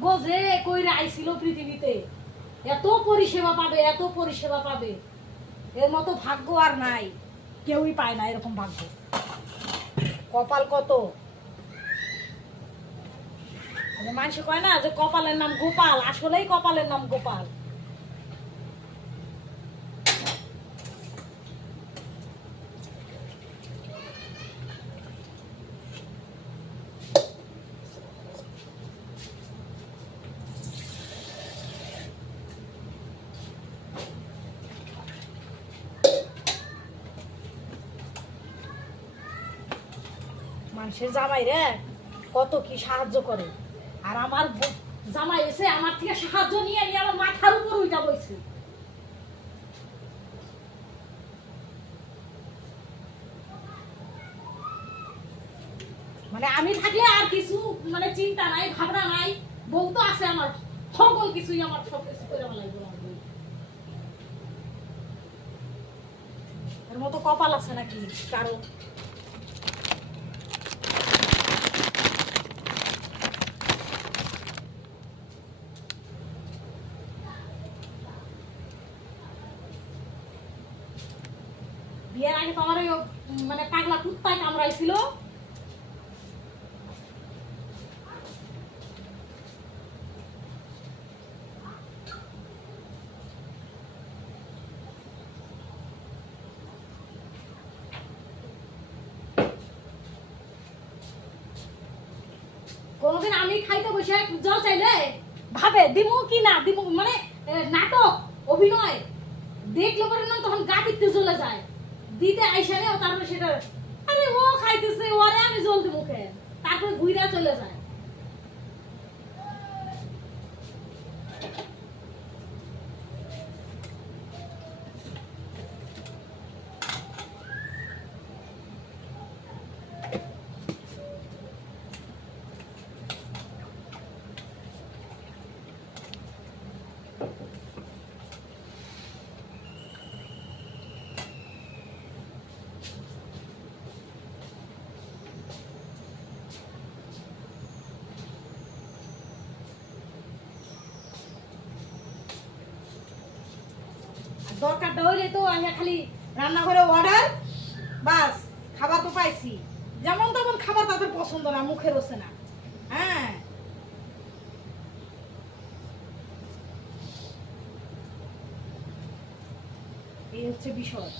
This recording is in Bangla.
ভাগ্য যে কইরা আইছিল পৃথিবীতে। এত পরিষেবা পাবে, এত পরিষেবা পাবে। এর মতো ভাগ্য আর নাই। কেউই পায় না এরকম ভাগ্য। কপাল কত? মানুষ কয় না যে কপালের নাম গোপাল, আসলেই কপালের নাম গোপাল। মানুষের জামাই রে, কত কি সাহায্য করে। আর আমার জামাই এসে আমার থেকে সাহায্য নিয়ে নিয়ে আমার মাথার উপর উইটা বইছে। মানে আমি থাকলে আর কিছু মানে চিন্তা নাই, ভাবনা নাই। বউ তো আছে আমার সকল কিছুই আমার, সব কিছু করে লাগবে এর মতো কপাল আছে নাকি কারও? বিয়ের আগে মানে পাগলা কুত্তায় কামড়াইছিল। আমি খাইতে বসে জল চাইলে ভাবে, দিমু কি না? দিমু মানে নাটক, অভিনয়। দেখলে পরে না তখন গা চলে যায়। দিতে আইসারে তারপরে সেটা আরে ও খাইতেছে, ওরে আমি জল মুখে। তারপরে ঘুইরা চলে যায় আর দরকারটা হইলে তো আমি খালি রান্নাঘরে অর্ডার বাস, খাবার তো পাইছি। যেমন তেমন খাবার তাদের পছন্দ না মুখে রসে না। হ্যাঁ। এই হচ্ছে বিষয়।